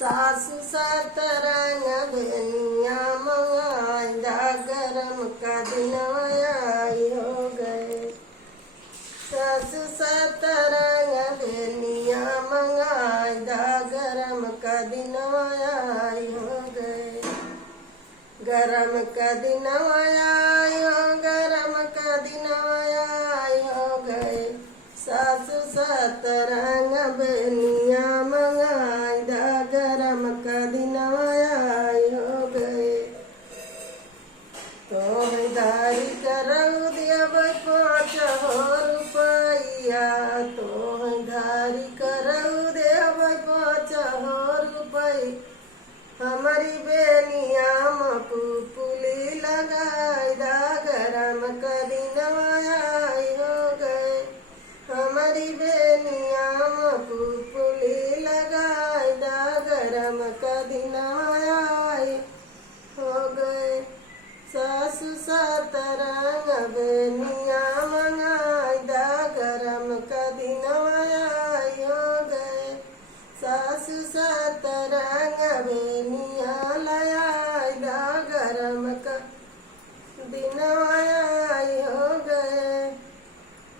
सासु सतरंग बेनिया मंगाइदा गरम का दिन आई हो गए। सासु सतरंग बेनिया मंगाइदा गरम का दिन आई हो गए। गरम का दिन आई हो, गरम का दिन आई हो गए। सासु सतरंग बेनिया मंगाइदा गरम का दिन आई हो गए। तो धारी करऊ देव 5 रुपया, तो धारी करऊ देव 5 रुपया। हमारी बेनिया पुली लगाइदा गरम का दिन आई हो गए। हमारी बेनिया पुली लगाइदा गरम का दिन